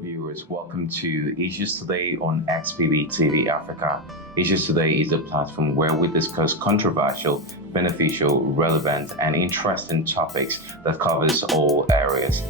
viewers, welcome to Issues Today on XpbTV Africa. Issues Today is a platform where we discuss controversial, beneficial, relevant, and interesting topics that covers all areas.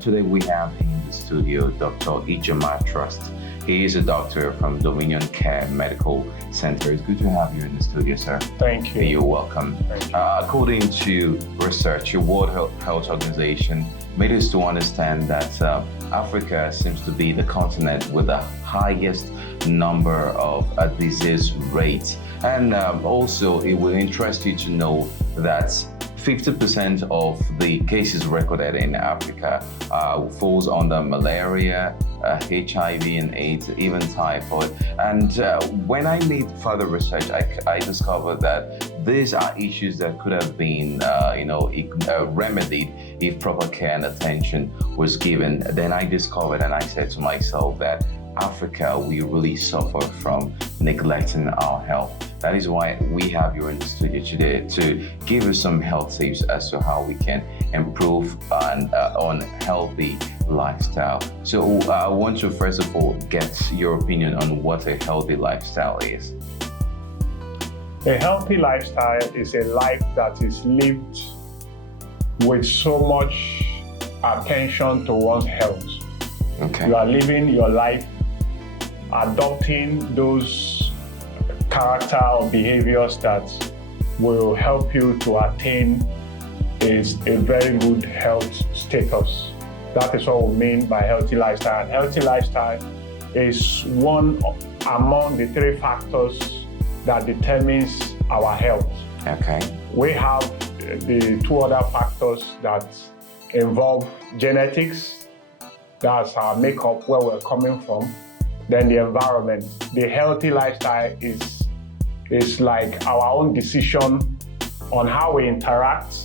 Today we have in the studio Dr. Ijoma Trust. He is a doctor from Dominion Care Medical Center. It's good to have you in the studio, sir. Thank you. You're welcome. Thank you. According to research, your World Health Organization made us to understand that Africa seems to be the continent with the highest number of disease rates. And also, it will interest you to know that 50% of the cases recorded in Africa falls under malaria, HIV and AIDS, even typhoid. And when I made further research, I discovered that these are issues that could have been, remedied if proper care and attention was given. Then I discovered and I said to myself that Africa, we really suffer from neglecting our health. That is why we have you in the studio today to give us some health tips as to how we can improve on healthy lifestyle. So I want to first of all get your opinion on what a healthy lifestyle is. A healthy lifestyle is a life that is lived with so much attention to one's health. Okay. You are living your life adopting those character or behaviors that will help you to attain a very good health status. That is what we mean by healthy lifestyle. Healthy lifestyle is one among the three factors that determines our health. Okay. We have the two other factors that involve genetics, that's our makeup, where we're coming from, then the environment. The healthy lifestyle is like our own decision on how we interact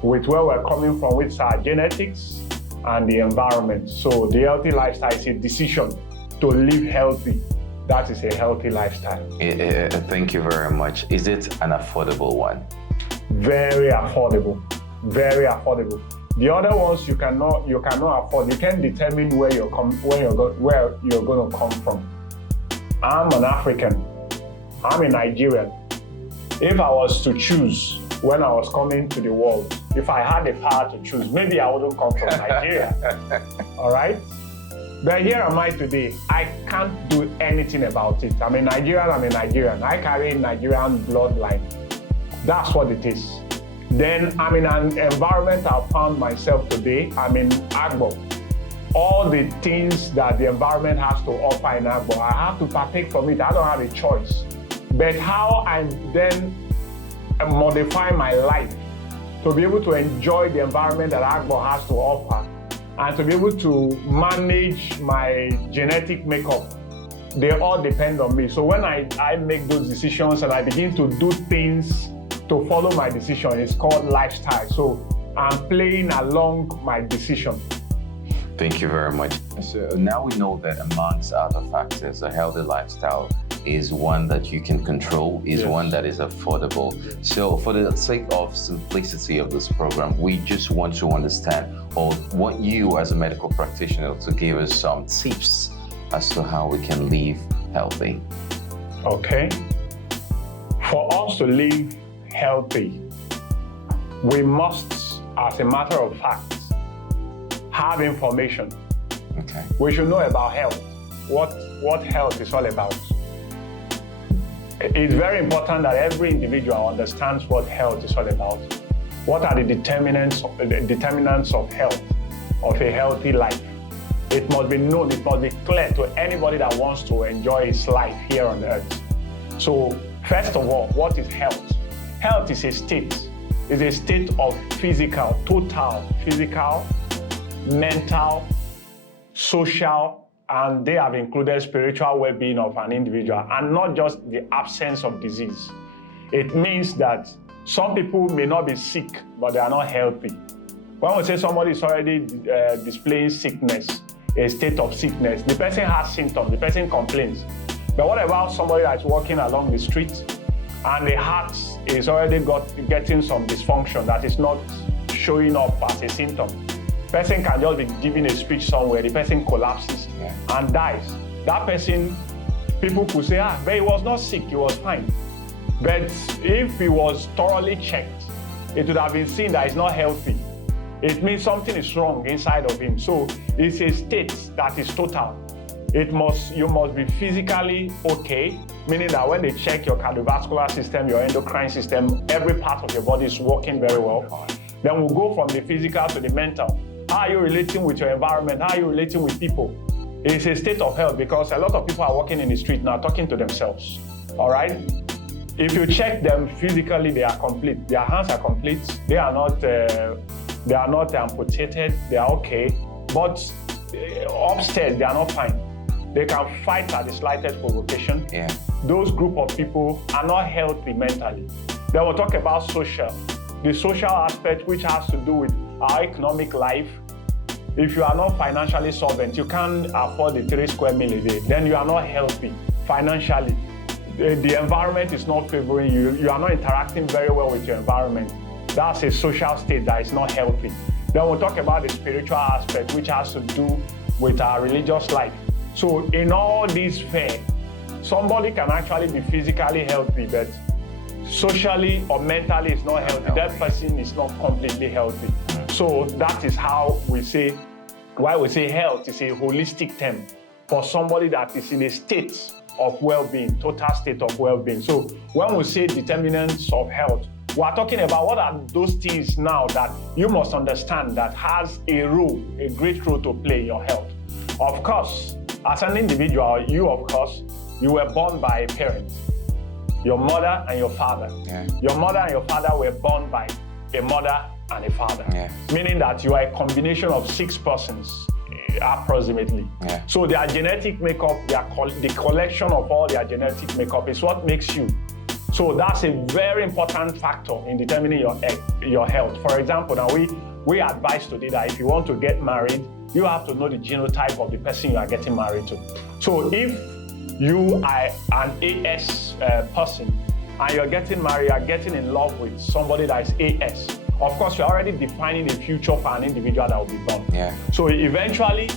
with where we're coming from, which are genetics and the environment. So the healthy lifestyle is a decision to live healthy. That is a healthy lifestyle. Thank you very much. Is it an affordable one? Very affordable. Very affordable. The other ones you cannot afford. You can't determine where you're going to come from. I'm an African. I'm a Nigerian. If I was to choose when I was coming to the world, if I had the power to choose, maybe I wouldn't come from Nigeria. All right? But here am I today. I can't do anything about it. I'm a Nigerian. I carry Nigerian bloodline. That's what it is. Then I'm in an environment I found myself today. I'm in Agbo. All the things that the environment has to offer in Agbo, I have to partake from it. I don't have a choice. But how I then modify my life to be able to enjoy the environment that Agbo has to offer and to be able to manage my genetic makeup, they all depend on me. So when I make those decisions and I begin to do things to follow my decision, it's called lifestyle. So I'm playing along my decision. Thank you very much. So now we know that amongst other factors, a healthy lifestyle is one that you can control, is Yes. one that is affordable. So for the sake of simplicity of this program, we just want to understand or want you as a medical practitioner to give us some tips as to how we can live healthy. Okay. For us to live healthy, we must, as a matter of fact, have information. Okay. We should know about health, what health is all about. It's very important that every individual understands what health is all about. What are the determinants of health, of a healthy life? It must be known, it must be clear to anybody that wants to enjoy his life here on earth. So, first of all, what is health? Health is a state. It's a state of total physical, mental, social, and they have included spiritual well-being of an individual, and not just the absence of disease. It means that some people may not be sick, but they are not healthy. When we say somebody is already displaying sickness, a state of sickness, the person has symptoms, the person complains. But what about somebody that's walking along the street and the heart is already getting some dysfunction that is not showing up as a symptom. Person can just be giving a speech somewhere, the person collapses and dies. That person, people could say, but he was not sick, he was fine. But if he was thoroughly checked, it would have been seen that he's not healthy. It means something is wrong inside of him. So it's a state that is total. You must be physically okay, meaning that when they check your cardiovascular system, your endocrine system, every part of your body is working very well. Then we'll go from the physical to the mental. How are you relating with your environment? How are you relating with people? It's a state of health because a lot of people are walking in the street now talking to themselves. All right? If you check them physically, they are complete. Their hands are complete. They are not amputated. They are okay. But upstairs, they are not fine. They can fight at the slightest provocation. Yeah. Those group of people are not healthy mentally. Then we'll talk about social. The social aspect, which has to do with our economic life. If you are not financially solvent, you can't afford the 3 square meal a day, then you are not healthy financially. The environment is not favoring you. You are not interacting very well with your environment. That's a social state that is not healthy. Then we'll talk about the spiritual aspect, which has to do with our religious life. So in all these spheres, somebody can actually be physically healthy, but socially or mentally is not healthy. That person is not completely healthy. So that is how we say, why we say health is a holistic term for somebody that is in a state of well-being, total state of well-being. So when we say determinants of health, we are talking about what are those things now that you must understand that has a role, a great role to play in your health. Of course, as an individual, you were born by a parent. Your mother and your father. Yeah. Your mother and your father were born by a mother and a father. Yeah. Meaning that you are a combination of 6 persons, approximately. Yeah. So their genetic makeup, the collection of all their genetic makeup is what makes you. So that's a very important factor in determining your health. For example, now we advise today that if you want to get married, you have to know the genotype of the person you are getting married to. So if you are an AS person and you're getting married, you're getting in love with somebody that is AS, of course, you're already defining the future for an individual that will be born. Yeah. So eventually,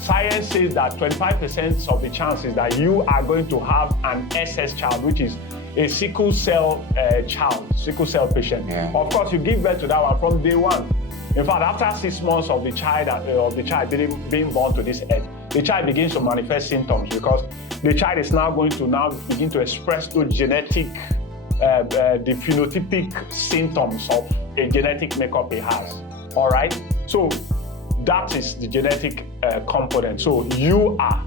science says that 25% of the chances that you are going to have an SS child, which is a sickle cell patient. Yeah. Of course, you give birth to that one from day one. In fact, after 6 months of the child being born to this earth, the child begins to manifest symptoms because the child is now going to begin to express those genetic, the phenotypic symptoms of a genetic makeup he has. All right? So that is the genetic component. So you are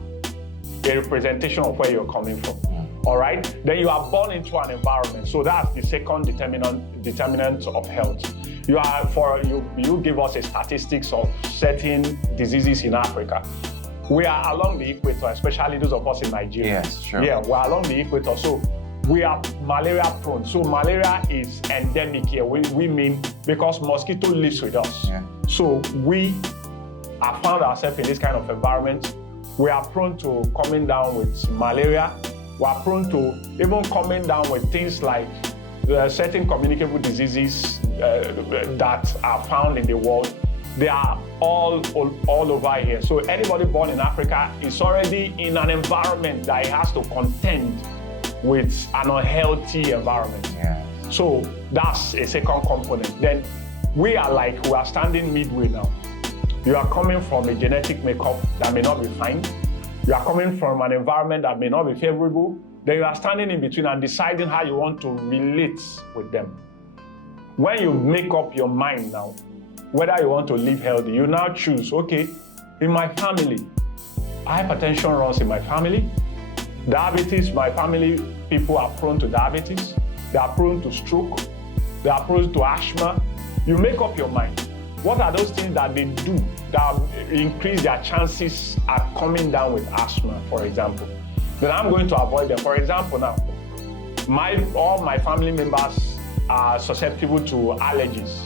a representation of where you're coming from. All right? Then you are born into an environment. So that's the second determinant of health. You give us a statistics of certain diseases in Africa. We are along the equator, especially those of us in Nigeria. Yes, sure. Yeah, we're along the equator. So we are malaria prone. So malaria is endemic here. We mean because mosquito lives with us. Yeah. So we have found ourselves in this kind of environment. We are prone to coming down with malaria. We are prone to even coming down with things like certain communicable diseases that are found in the world. They are all over here. So anybody born in Africa is already in an environment that he has to contend with an unhealthy environment. Yeah. So that's a second component. Then we are standing midway now. You are coming from a genetic makeup that may not be fine. You are coming from an environment that may not be favorable. Then you are standing in between and deciding how you want to relate with them. When you make up your mind now, whether you want to live healthy, you now choose, okay, in my family, hypertension runs in my family. Diabetes, my family people are prone to diabetes. They are prone to stroke. They are prone to asthma. You make up your mind. What are those things that they do that increase their chances at coming down with asthma, for example? Then I'm going to avoid them. For example, now, all my family members are susceptible to allergies.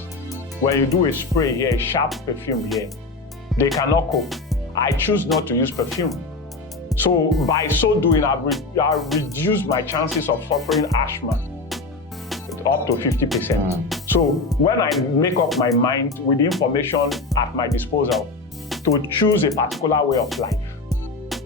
When you do a spray here, a sharp perfume here, they cannot cope. I choose not to use perfume. So by so doing, I've reduced my chances of suffering asthma up to 50%. So when I make up my mind with the information at my disposal to choose a particular way of life,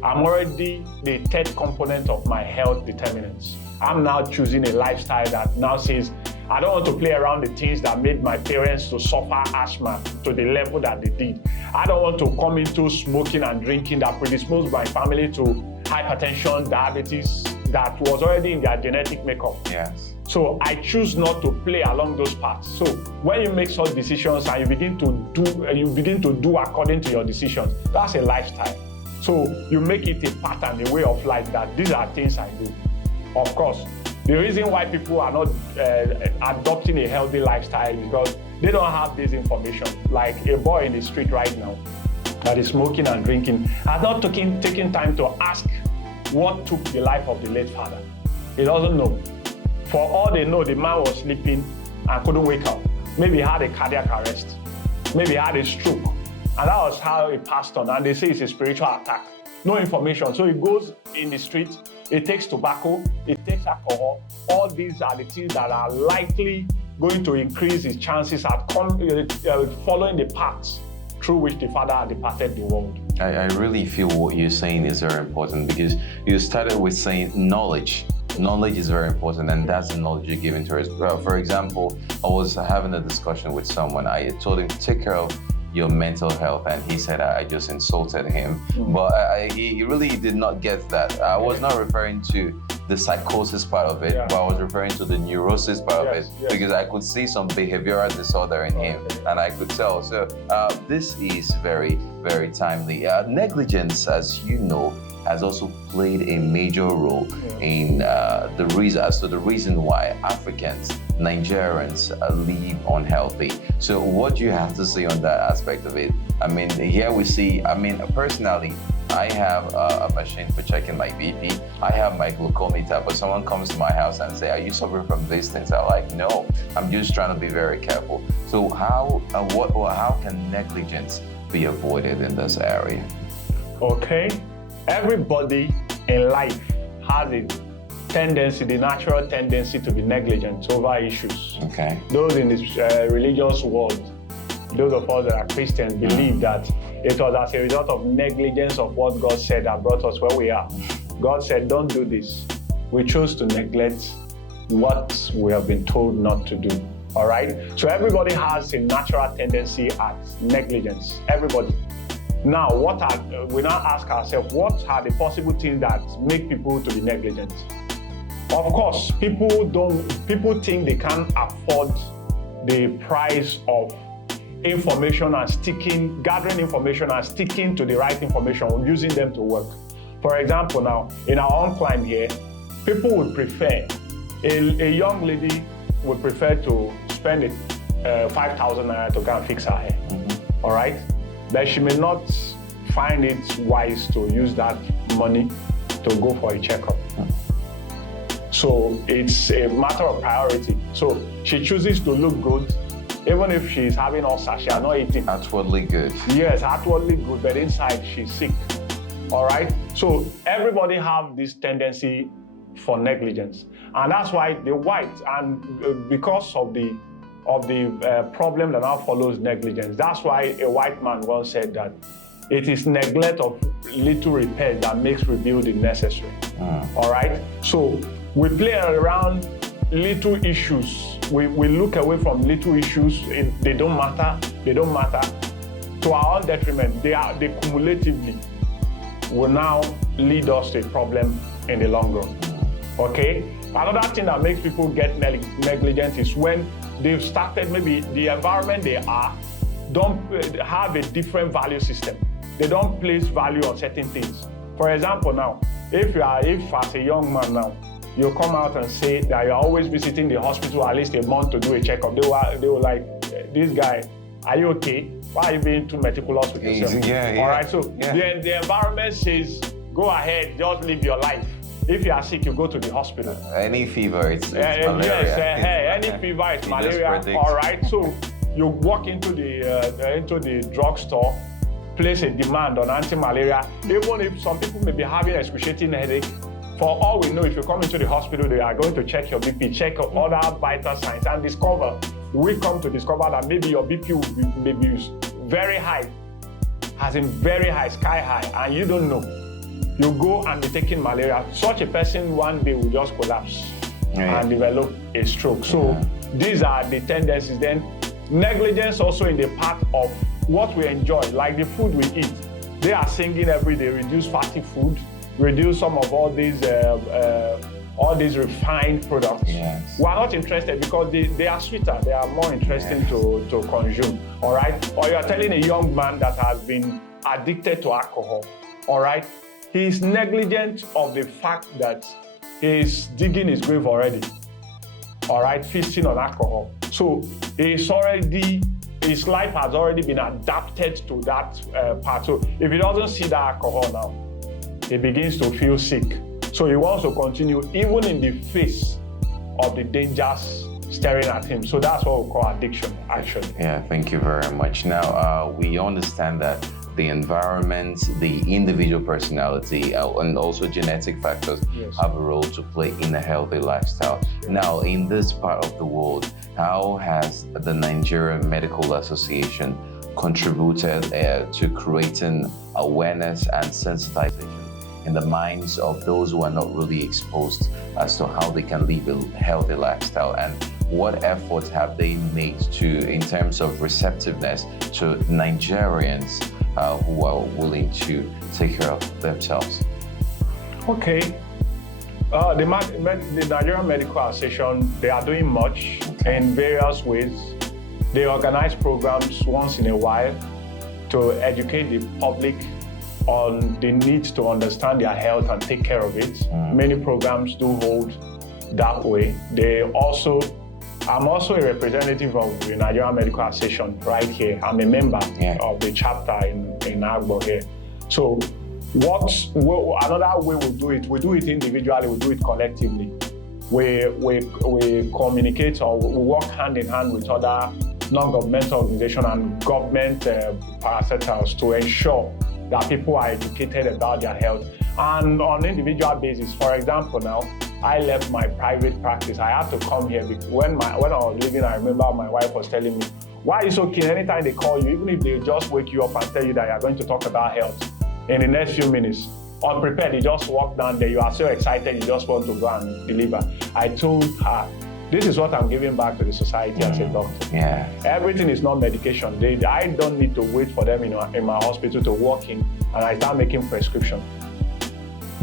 I'm already the third component of my health determinants. I'm now choosing a lifestyle that now says, I don't want to play around the things that made my parents to suffer asthma to the level that they did. I don't want to come into smoking and drinking that predisposed my family to hypertension, diabetes, that was already in their genetic makeup. Yes. So I choose not to play along those paths. So when you make such decisions and you begin to do according to your decisions, that's a lifestyle. So you make it a pattern, a way of life, that these are things I do. Of course, the reason why people are not adopting a healthy lifestyle is because they don't have this information. Like a boy in the street right now that is smoking and drinking has not taken time to ask what took the life of the late father. He doesn't know. For all they know, the man was sleeping and couldn't wake up. Maybe he had a cardiac arrest. Maybe he had a stroke. And that was how it passed on. And they say it's a spiritual attack. No information. So he goes in the street, he takes tobacco, he takes alcohol. All these are the things that are likely going to increase his chances at following the paths through which the father had departed the world. I really feel what you're saying is very important, because you started with saying knowledge. Knowledge is very important, and that's the knowledge you're giving to us. For example, I was having a discussion with someone. I told him to take care of your mental health, and he said I just insulted him. But he really did not get that. I was not referring to the psychosis part of it, but I was referring to the neurosis part of it, because I could see some behavioral disorder in him, and I could tell. So this is very, very timely. Negligence, as you know, has also played a major role in the reason why Africans, Nigerians live unhealthy. So what do you have to say on that aspect of it? I mean, here we see, personally, I have a machine for checking my BP. I have my glucometer, but someone comes to my house and say, are you suffering from these things? I'm like, no, I'm just trying to be very careful. So how can negligence be avoided in this area? Okay. Everybody in life has a tendency, the natural tendency to be negligent over issues. Okay. Those in this religious world, those of us that are Christians, believe that it was as a result of negligence of what God said that brought us where we are. God said, don't do this. We chose to neglect what we have been told not to do. All right? So everybody has a natural tendency at negligence. Everybody. Now, we now ask ourselves, what are the possible things that make people to be negligent? Of course, people think they can't afford the price of information and gathering information and sticking to the right information, using them to work. For example, now, in our own climb here, people would prefer, a young lady would prefer to spend 5,000 naira to go and fix her hair. All right? But she may not find it wise to use that money to go for a checkup. So it's a matter of priority. So she chooses to look good, even if she's having ulcer, she are not eating. Outwardly good. Yes, outwardly good, but inside she's sick. All right? So everybody have this tendency for negligence. And that's why the whites, and because of the problem that now follows negligence. That's why a white man once said that it is neglect of little repair that makes rebuilding necessary. All right? So we play around little issues. We look away from little issues. They don't matter. They don't matter. To our own detriment, they cumulatively will now lead us to a problem in the long run. Okay? Another thing that makes people get negligent is when they've started, maybe the environment they are, don't have a different value system. They don't place value on certain things. For example, now, if as a young man now, you come out and say that you're always visiting the hospital at least a month to do a checkup, they were like, this guy, are you okay? Why are you being too meticulous with yourself? All right, so the environment says, go ahead, just live your life. If you are sick, you go to the hospital. Any fever, it's malaria. Yes, any fever, it's malaria. All right, so you walk into the drugstore, place a demand on anti-malaria. Even if some people may be having excruciating headache, for all we know, if you come into the hospital, they are going to check your BP, check other vital signs, and discover we come to discover that maybe your BP will be very high, as in very high, sky high, and you don't know. You go and be taking malaria. Such a person one day will just collapse and develop a stroke. So these are the tendencies. Then negligence also in the part of what we enjoy, like the food we eat. They are singing every day, reduce fatty food, reduce some of all these refined products. Yes. We are not interested because they are sweeter, they are more interesting to consume, all right? Or you are telling a young man that has been addicted to alcohol, all right? He is negligent of the fact that he is digging his grave already, all right, feasting on alcohol. So his life has already been adapted to that part. So if he doesn't see that alcohol now, he begins to feel sick. So he wants to continue even in the face of the dangers staring at him. So that's what we call addiction, actually. Yeah, thank you very much. Now, we understand that the environment, the individual personality, and also genetic factors have a role to play in a healthy lifestyle. Now, in this part of the world, how has the Nigerian Medical Association contributed to creating awareness and sensitization in the minds of those who are not really exposed as to how they can live a healthy lifestyle, and what efforts have they made in terms of receptiveness to Nigerians who are willing to take care of themselves? Okay. The Nigerian Medical Association, they are doing much in various ways. They organize programs once in a while to educate the public on the need to understand their health and take care of it. Many programs do hold that way. I'm also a representative of the Nigerian Medical Association right here. I'm a member of the chapter in Agbo here. So another way we do it individually, we do it collectively. We communicate, or we work hand in hand with other non-governmental organizations and government parastatals to ensure that people are educated about their health. And on an individual basis, for example, now, I left my private practice. I had to come here because when I was leaving, I remember my wife was telling me, why are you so keen? Anytime they call you, even if they just wake you up and tell you that you're going to talk about health in the next few minutes, unprepared, you just walk down there, you are so excited, you just want to go and deliver. I told her, this is what I'm giving back to the society as a doctor. Yeah. Everything is not medication. I don't need to wait for them in my hospital to walk in and I start making prescription.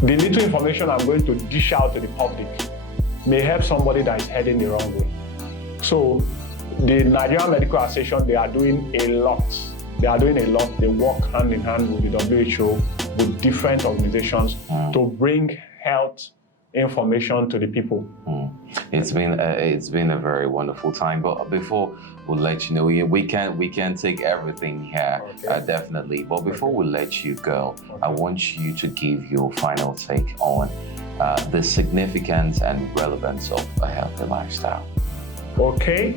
The little information I'm going to dish out to the public may help somebody that is heading the wrong way. So the Nigerian Medical Association, they are doing a lot. They work hand in hand with the WHO, with different organizations to bring health information to the people. It's been a very wonderful time. But before we'll let you know, we can't take everything here, definitely. But before we let you go, I want you to give your final take on the significance and relevance of a healthy lifestyle. Okay,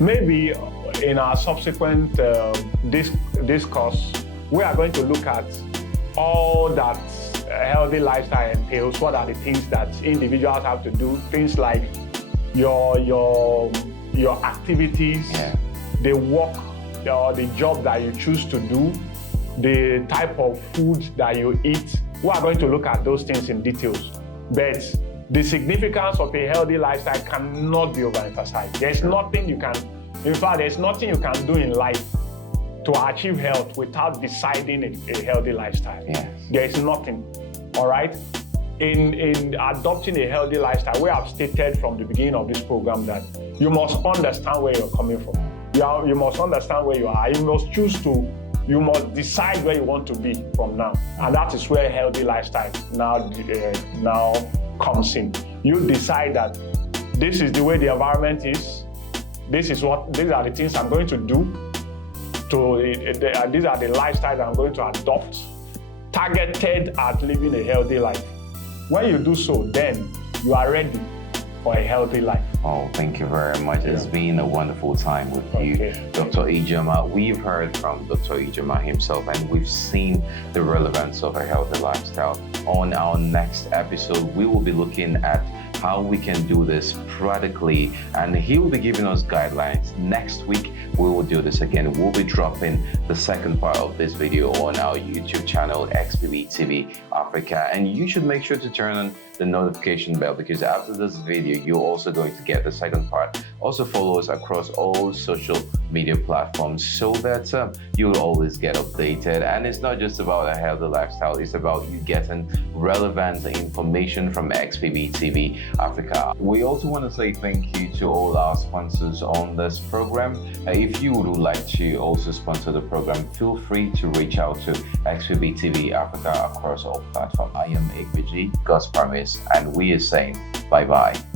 maybe in our subsequent discourse, we are going to look at all that a healthy lifestyle entails. What are the things that individuals have to do? Things like your activities, the work or the job that you choose to do, the type of food that you eat. We are going to look at those things in details. But the significance of a healthy lifestyle cannot be overemphasized. There's nothing you can do in life to achieve health without deciding a healthy lifestyle. There is nothing, all right? In adopting a healthy lifestyle, we have stated from the beginning of this program that you must understand where you're coming from. You must understand where you are. You must decide where you want to be from now. And that is where a healthy lifestyle now comes in. You decide that this is the way the environment is. These are the things I'm going to do. These are the lifestyles I'm going to adopt, targeted at living a healthy life. When you do so, then you are ready for a healthy life. Oh, thank you very much. It's been a wonderful time with you, Dr. Ijoma. We've heard from Dr. Ijoma himself, and we've seen the relevance of a healthy lifestyle. On our next episode, we will be looking at how we can do this practically, and he will be giving us guidelines. Next week we will do this again. We'll be dropping the second part of this video on our YouTube channel, xpbtv Africa, and you should make sure to turn on the notification bell, because after this video you're also going to get the second part. Also follow us across all social media platforms so that you'll always get updated. And it's not just about a healthy lifestyle, it's about you getting relevant information from xpbtv Africa. We also want to say thank you to all our sponsors on this program. If you would like to also sponsor the program, feel free to reach out to xpbtv Africa across all platforms. I am Igbeji, God's promise, and we are saying bye-bye.